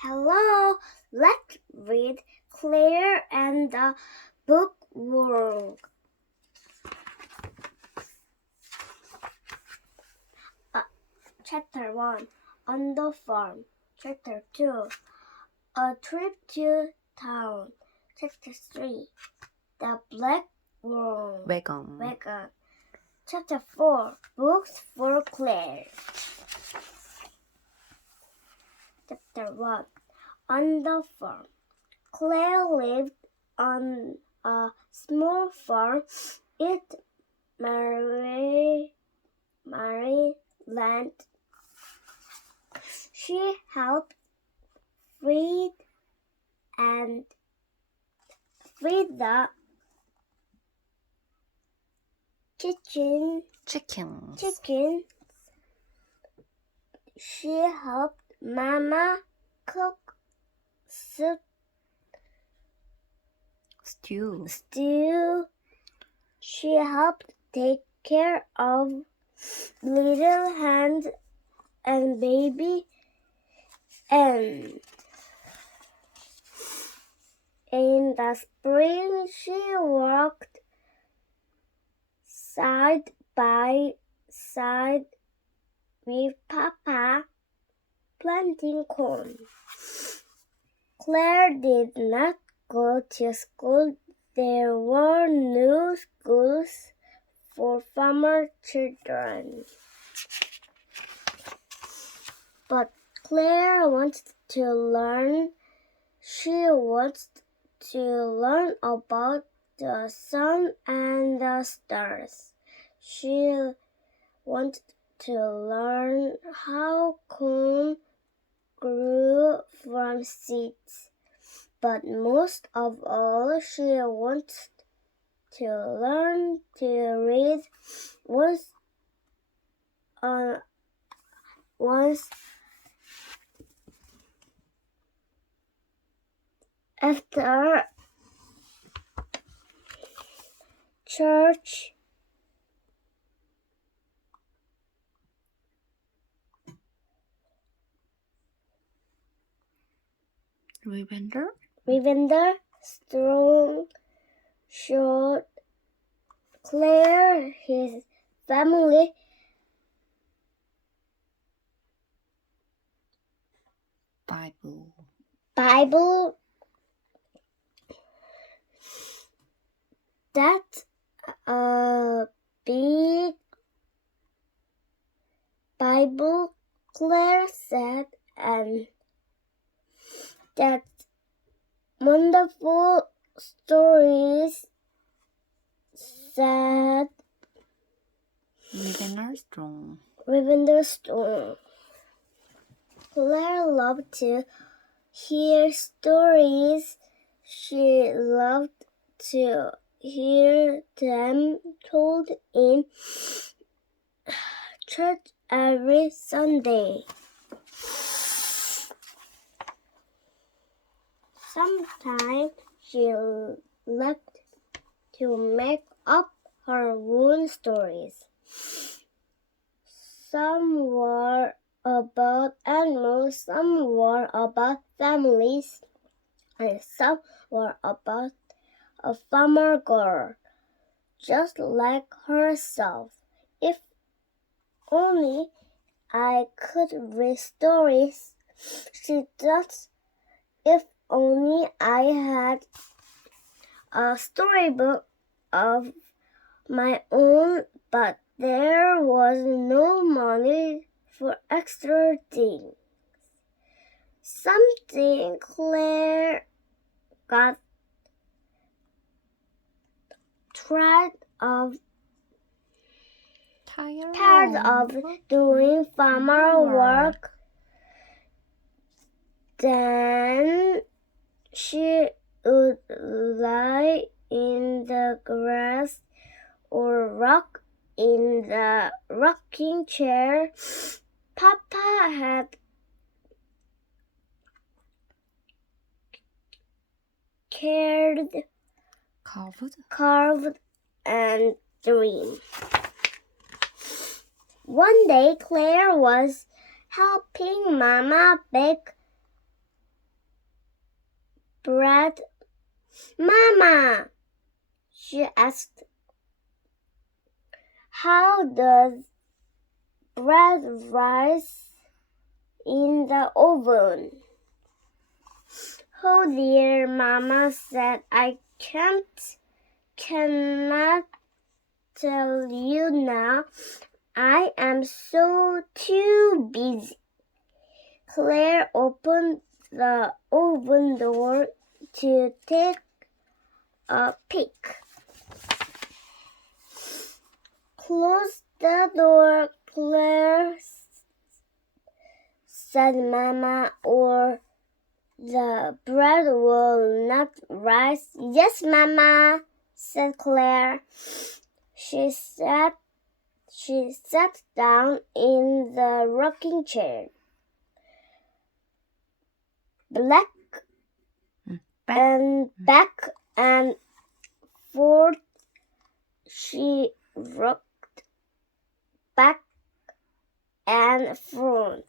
Hello, let's read Clara and the Bookworm. Chapter 1, On the Farm. Chapter 2, A Trip to Town. Chapter 3, The Black Wagon. Chapter 4, Books for Claire. Chapter 1, On the Farm. Claire lived on a small farm in Maryland. She helped feed the chicken. She helped Mama cook Stew. She helped take care of little hand and baby, and in the spring she worked side by side with Papa planting corn. Claire did not go to school. There were no schools for farmer children. But Claire wanted to learn. She wanted to learn about the sun and the stars. She wanted to learn how corn grew from seeds. But most of all, she wanted to learn to read. Once after church, Lavender Strong showed Claire his family Bible. That's a big Bible, Claire said, and that wonderful stories, said Lavender Strong. Claire loved to hear stories. She loved to hear them told in church every Sunday. Sometimes she liked to make up her own stories. Some were about animals, some were about families, and some were about a farmer girl, just like herself. If only I could read stories, she thought. If only I had a storybook of my own, but there was no money for extra things. Something Claire got tired of doing farmer work. Then she would lie in the grass or rock in the rocking chair. Papa had carved and dreamed. One day Claire was helping Mama bake bread? Mama, she asked, how does bread rise in the oven? Oh dear, Mama said, I cannot tell you now. I am so too busy. Claire opened the oven door to take a peek. Close the door, Claire, said Mama, or the bread will not rise. Yes, Mama, said Claire. She sat down in the rocking chair. Back and forth she rocked back and forth.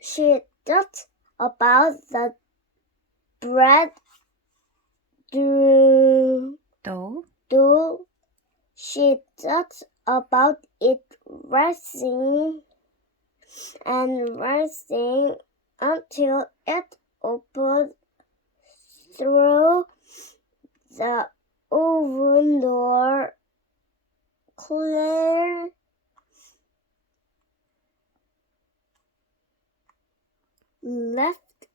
She thought about the bread dough. She thought about it rising and rising until it opened through the oven door. Claire left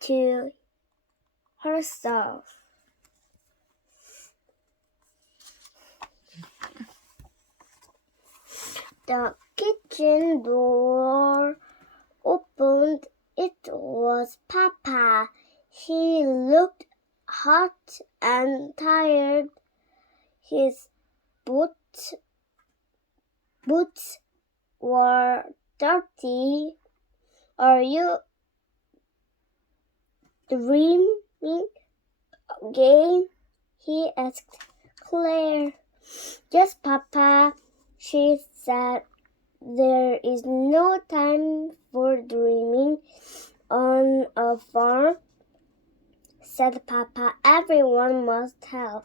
to herself. The kitchen door opened. It was Papa. He looked hot and tired. His boots were dirty. Are you dreaming again? He asked Claire. Yes, Papa, she said. There is no time for dreaming on a farm, said Papa. Everyone must help,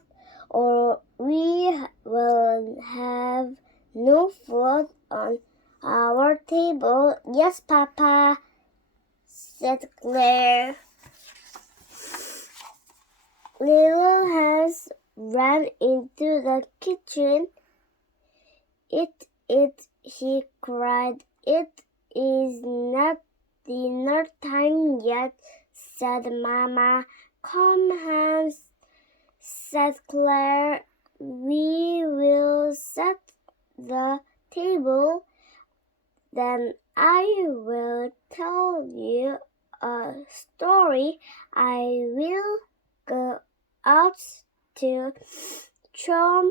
or we will have no food on our table. Yes, Papa, said Claire. Little Hans ran into the kitchen. He cried. It is not dinner time yet, said Mama. Come, Hans, said Claire. We will set the table. Then I will tell you a story. I will go out to chop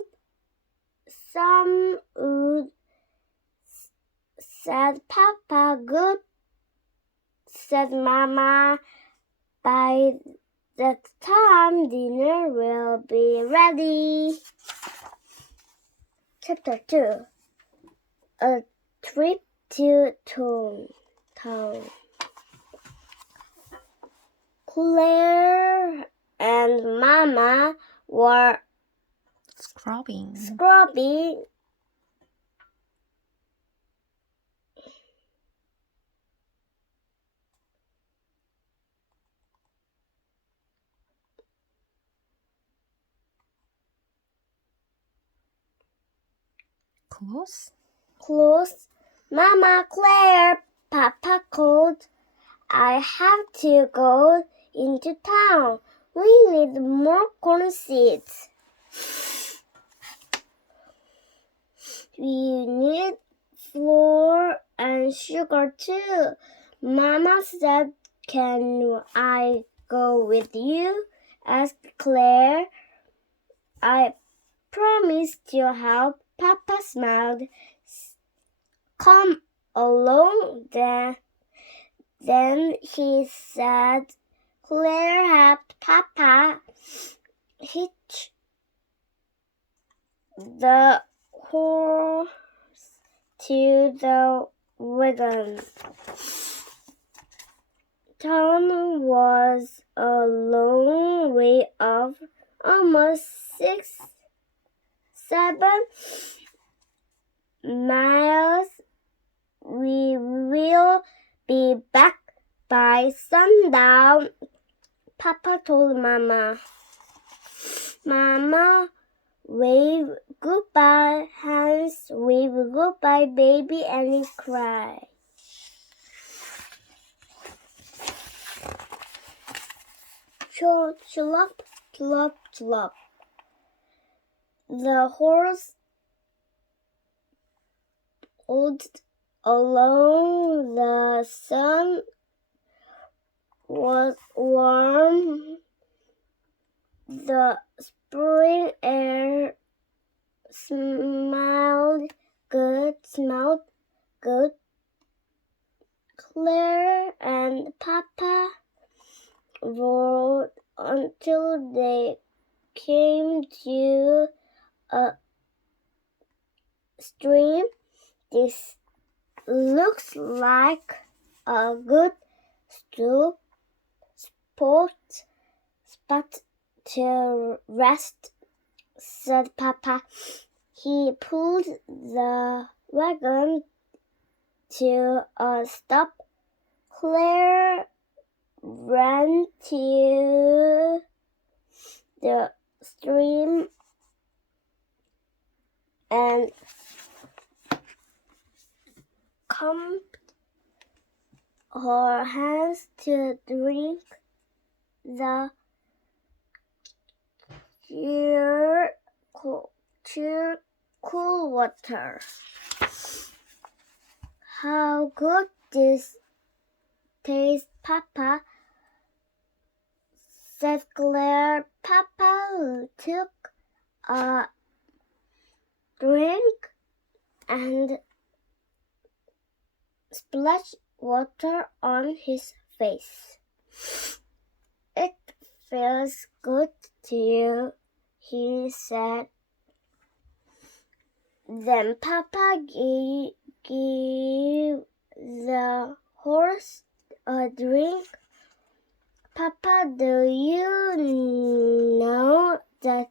some wood, said Papa. Good, said Mama. By that time, dinner will be ready. Chapter 2. A trip to town. Claire and Mama were scrubbing clothes. Mama, Claire, Papa called. I have to go into town. We need more corn seeds. We need flour and sugar too. Mama said, can I go with you? Asked Claire. I promise to help. Papa smiled. Come along then. Then he said, Claire helped Papa hitch the horse to the wagon. town was a long way off, almost 7 miles. We will be back by sundown, Papa told Mama. Mama waved goodbye, Hans waved goodbye, baby, and he cried. Chlop, chlop, chlop. The horse pulled along. The sun was warm. The spring air smelled good. Clara and Papa rode until they came to a stream. This looks like a good spot to rest, said Papa. He pulled the wagon to a stop. Claire ran to the stream and cupped her hands to drink the cool water. How good this tastes, Papa, said Claire. Papa took a drink and splashed water on his face. It feels good to you, he said. Then Papa gave the horse a drink. Papa, do you know that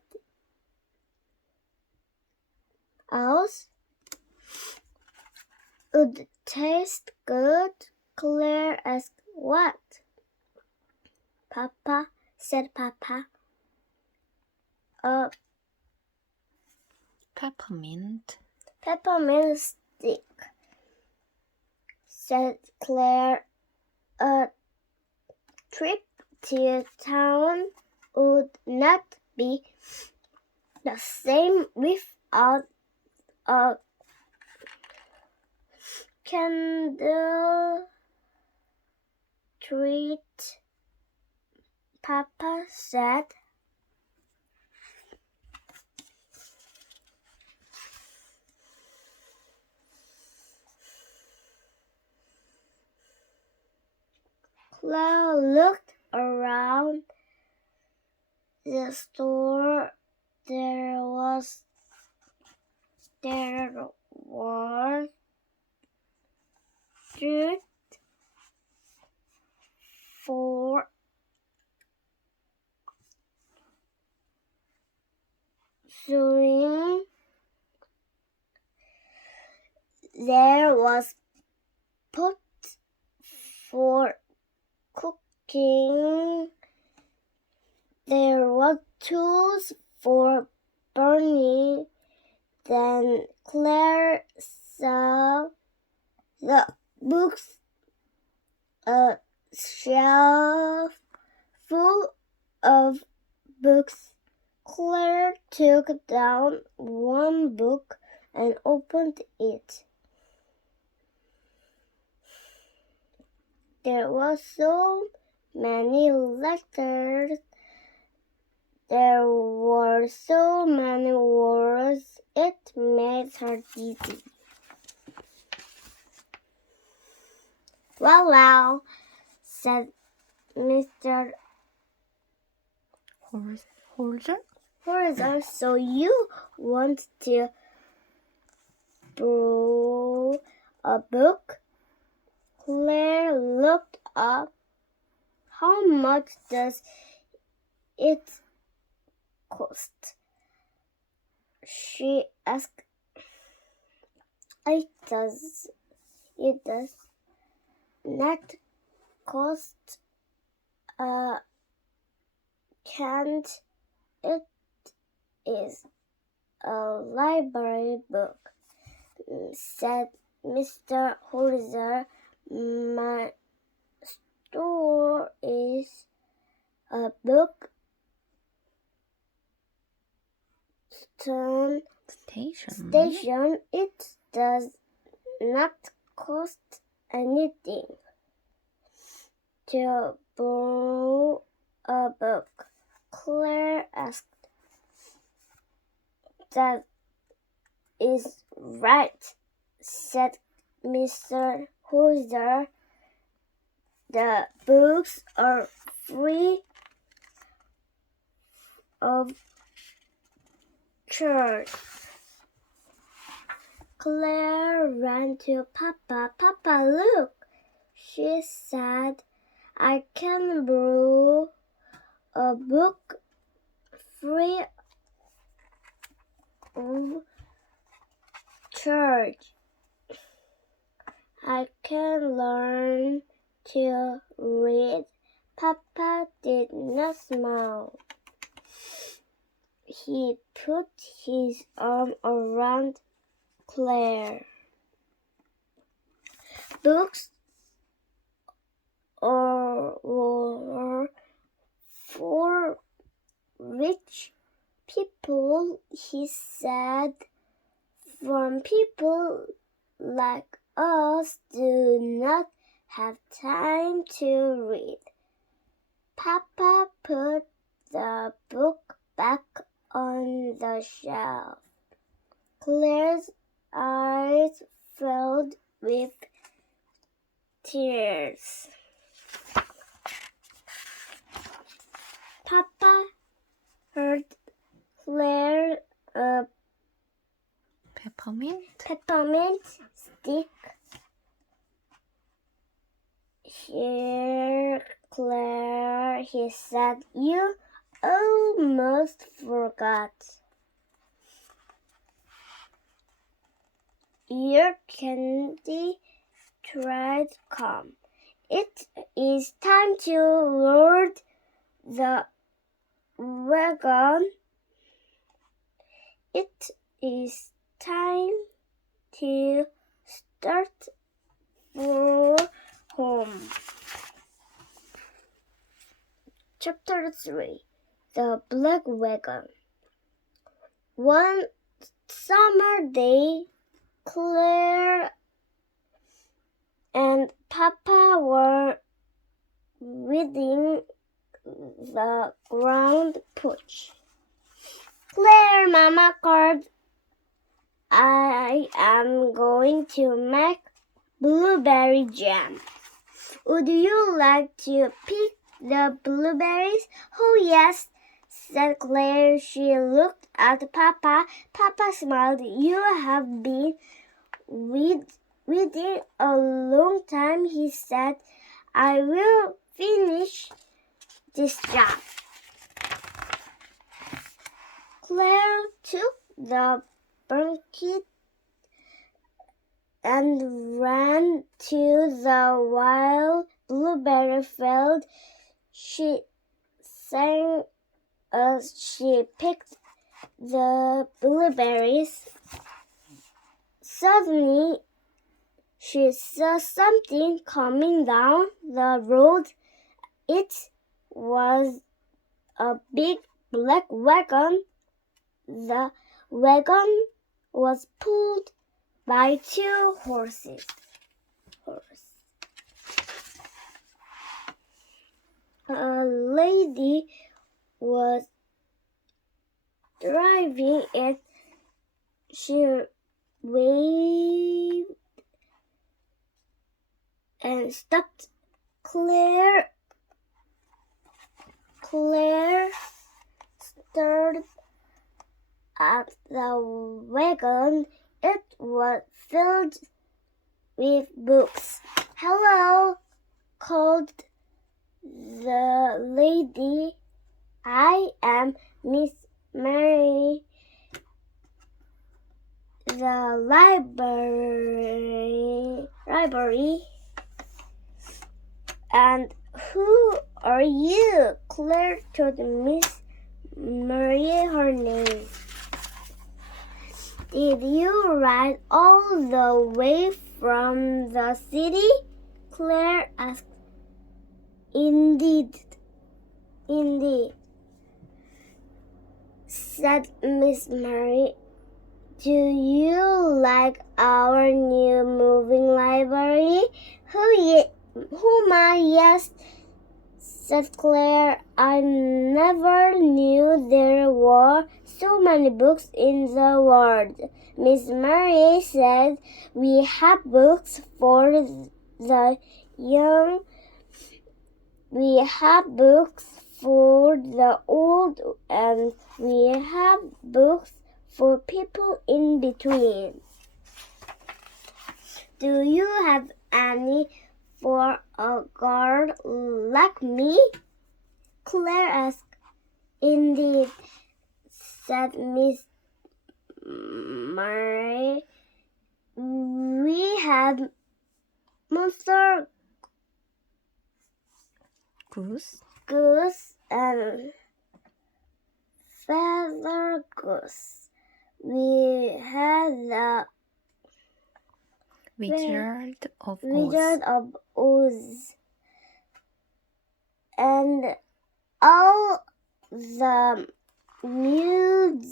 else would taste good? Claire asked. What? Papa, said Papa. Peppermint. Peppermint stick, said Claire. A trip to town would not be the same without a candle treat, Papa said. Clara looked around the store. There was fruit for sewing. There was pot for cooking. There were tools for burning. Then Claire saw the books, a shelf full of books. Claire took down one book and opened it. There were so many letters. There were so many words. It made her dizzy. Well, said Mr. Horizon, so you want to borrow a book? Claire looked up How much does it cost? She asked. It does not cost a cent. It is a library book, said Mr. Holzer. My store is a book station. It does not cost anything to borrow a book, Claire asked. That is right, said Mr. Holzer. The books are free of charge. Claire ran to Papa. Papa, look, she said. I can borrow a book free of charge. I can learn to read. Papa did not smile. He put his arm around Claire. Books are for rich people, he said. From people like us do not have time to read. Papa put the book back on the shelf. Claire's eyes filled with tears. Papa heard Claire a peppermint stick. Here, Claire, he said, you almost forgot. Your candy tried come. It is time to load the wagon. It is time to start for home. Chapter 3. The Black Wagon. One summer day, Claire and Papa were weeding the ground porch. Claire, Mama called, I am going to make blueberry jam. Would you like to pick the blueberries? Oh, yes, said Claire. She looked at Papa. Papa smiled. You have been weeding a long time, he said. I will finish this job. Claire took the bucket and ran to the wild blueberry field. She sang as she picked the blueberries. Suddenly, she saw something coming down the road. It was a big black wagon. The wagon was pulled by two horses. A lady was driving it. She waved and stopped. Claire stared at the wagon. It was filled with books. Hello, called the lady. I am Miss Mary. The library. And who are you? Claire told Miss Mary her name. Did you ride all the way from the city? Claire asked. Indeed, said Miss Mary. Do you like our new moving library? Yes, said Claire. I never knew there were so many books in the world. Miss Mary said, we have books for the young. We have books for the old, and we have books for people in between. Do you have any for a girl like me? Claire asked. Indeed, said Miss Mary. We have Monster Goose. and Feather Goose. We had the Wizard of Oz. Wizard of Oz. And all the music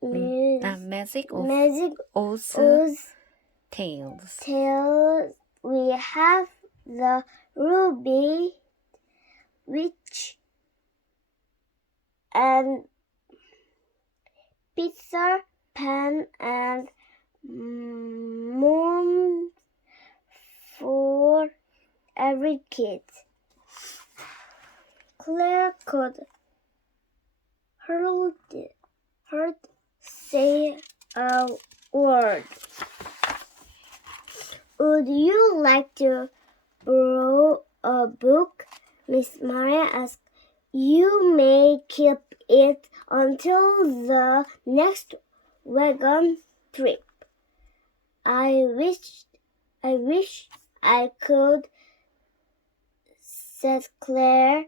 Magic of Oz tales. We have the Ruby Witch and Peter Pan and Moon for every kid. Claire could hardly say a word. Would you like to borrow a book? Miss Maria asked. You may keep it until the next wagon trip. I wish I could, said Claire,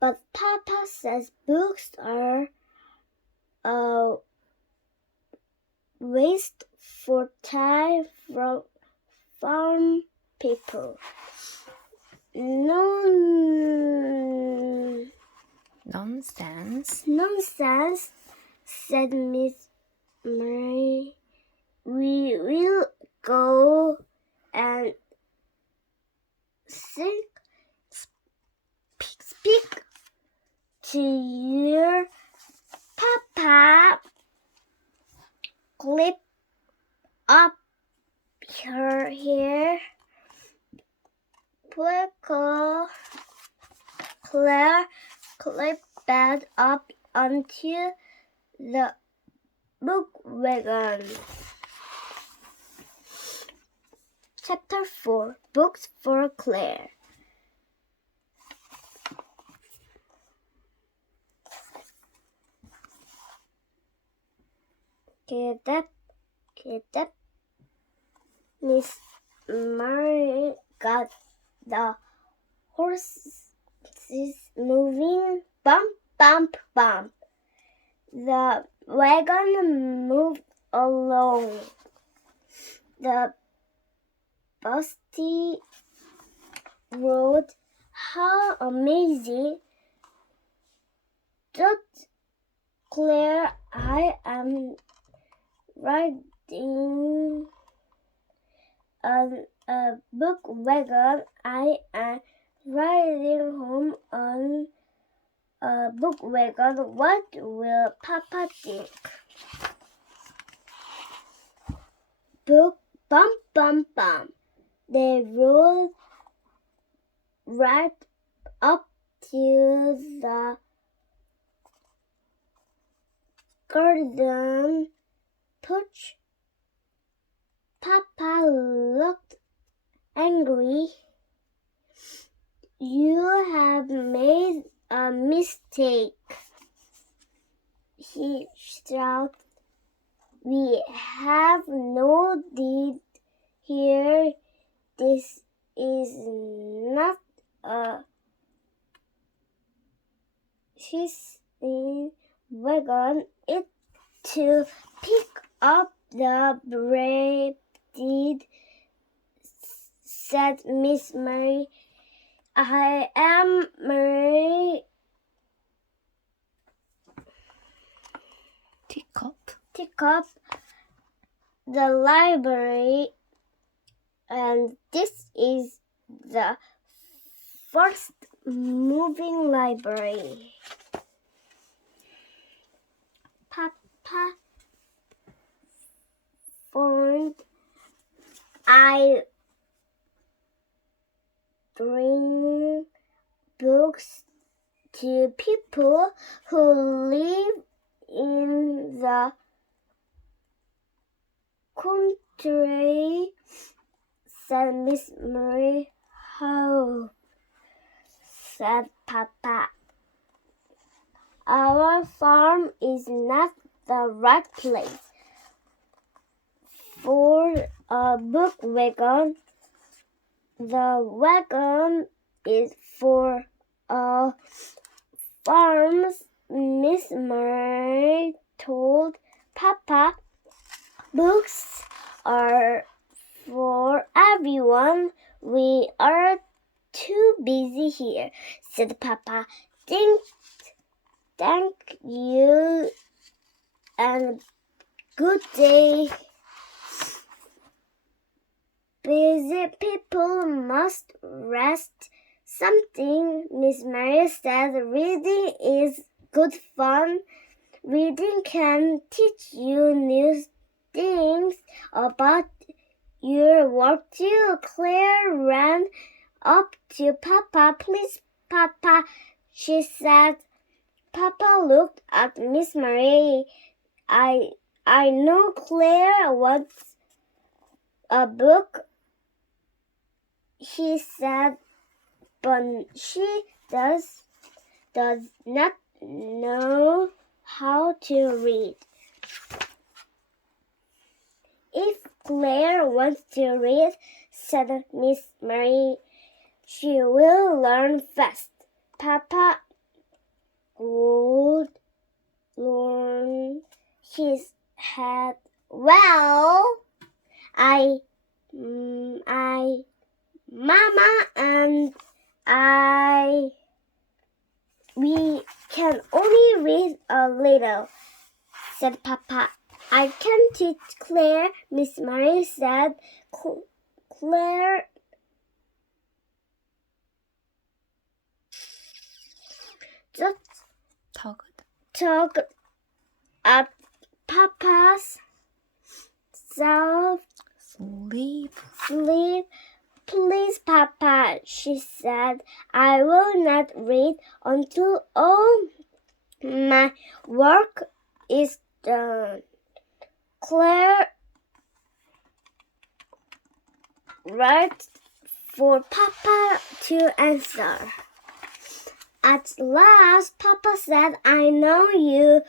but Papa says books are a waste for time from farm people. Nonsense, said Miss Mary. We will go and speak to your Papa. Clip up her hair. Claire clipped that up onto the Bookwagon. Chapter 4. Books for Claire. Get up. Miss Mary got the horses moving. Bump, bump, bump. The wagon moved along the busty road. How amazing! thought Claire. I am riding on a book wagon. I am riding home on a book wagon. What will Papa think? Book bump bump bump. They rode right up to the garden porch. Papa looked angry. You have made a mistake, he shouted. We have no deed here. This is not a hissing wagon. It's to pick up the brave deed, said Miss Mary. I am Mary. Tick up the library, and this is the first moving library. Papa found I bring books to people who live in the country, said Miss Mary. How? Said Papa. Our farm is not the right place for a book wagon. The wagon is for a farm, Miss Mary told Papa. Books are for everyone. We are too busy here, said Papa. Thank you and good day. Busy people must rest. Something, Miss Mary said. Reading is good fun. Reading can teach you new things about your work too. Claire ran up to Papa. Please, Papa, she said. Papa looked at Miss Mary. I know Claire wants a book, he said, but she does not know how to read. If Claire wants to read, said Miss Mary, she will learn fast. Papa would learn his head. Well, Mama and we can only read a little, said Papa. I can teach Claire, Miss Mary said. Claire just tugged at Papa's sleeve. Please, Papa, she said. I will not read until all my work is done. Claire waited for Papa to answer. At last, Papa said, I know you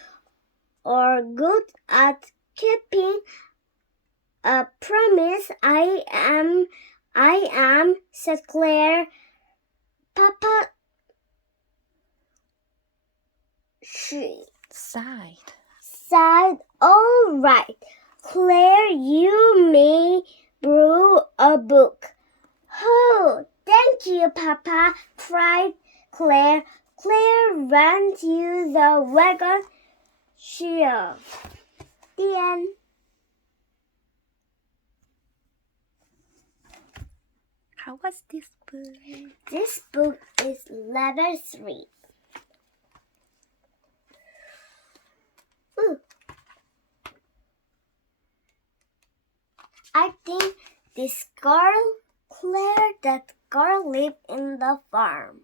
are good at keeping a promise. I am, said Claire. Papa sighed. All right, Claire, you may borrow a book. Oh, thank you, Papa, cried Claire. Claire ran to the wagon shed. The end. How was this book? This book is level 3. I think this girl, Claire, that girl lived in the farm.